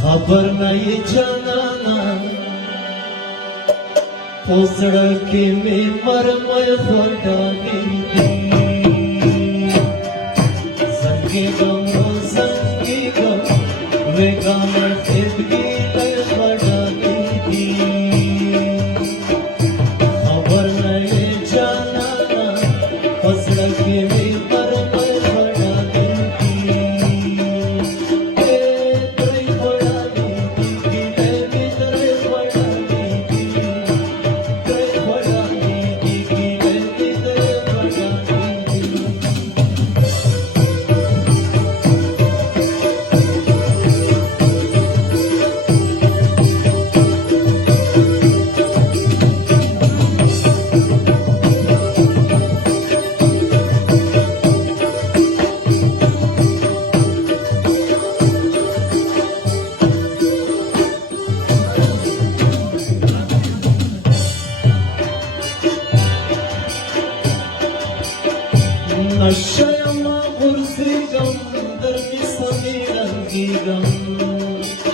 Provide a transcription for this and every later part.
खबर नहीं जाना पोसड़ के में मरमय फोटाली संगी गम वे गाम फिरगी बड़ाली खबर नहीं जाना पोसड़ के में नशयमा गुरसी गम दर्दी समी रंगी गम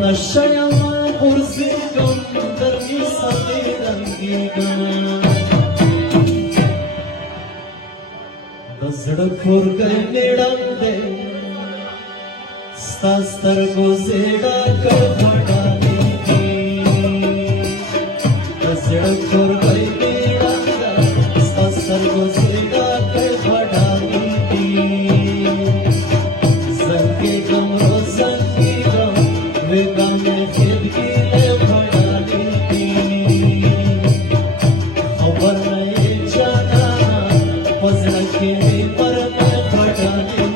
नशयमा गुरसी गम दर्दी समी रंगी गम दसड़ खुर गए निड़ंदे शास्त्र को सेड़ा कर सड़क गई मेरा शास्त्र को सेड़ा कर बढ़ानी संगे गम संगी गम वे गाने फिर गिले बढ़ानी खबर नहीं जाना पसड़ के पर मैं बढ़ानी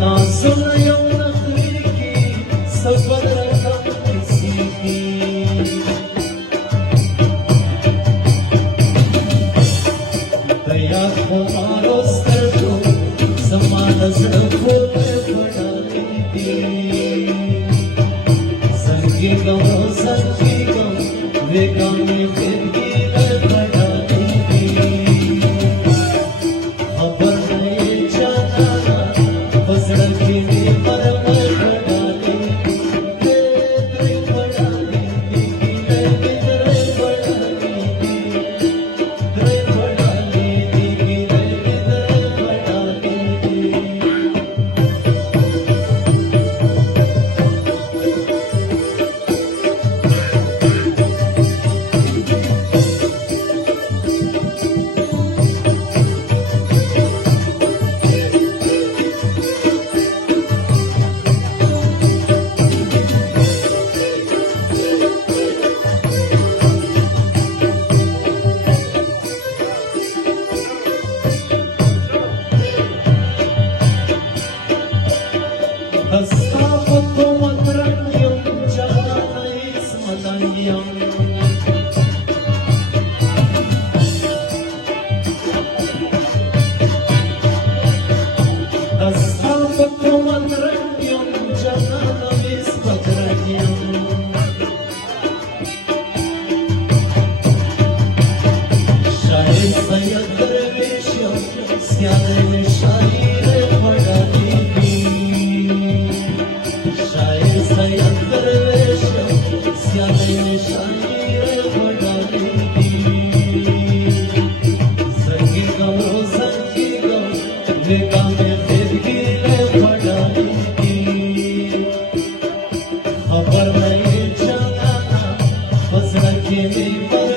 ना सुनायो नखरी की सबर रकम किसी की दया तुम्हारो सर को समान सड़कों पे बढ़ानी संगी गम वे गाने फिर गिले बढ़ानी खबर नहीं जाना पसड़ के में मरमय बढ़ानी बढ़ानी गिले बिदरे बढ़ानी गिले बिदरे बढ़ानी Shiva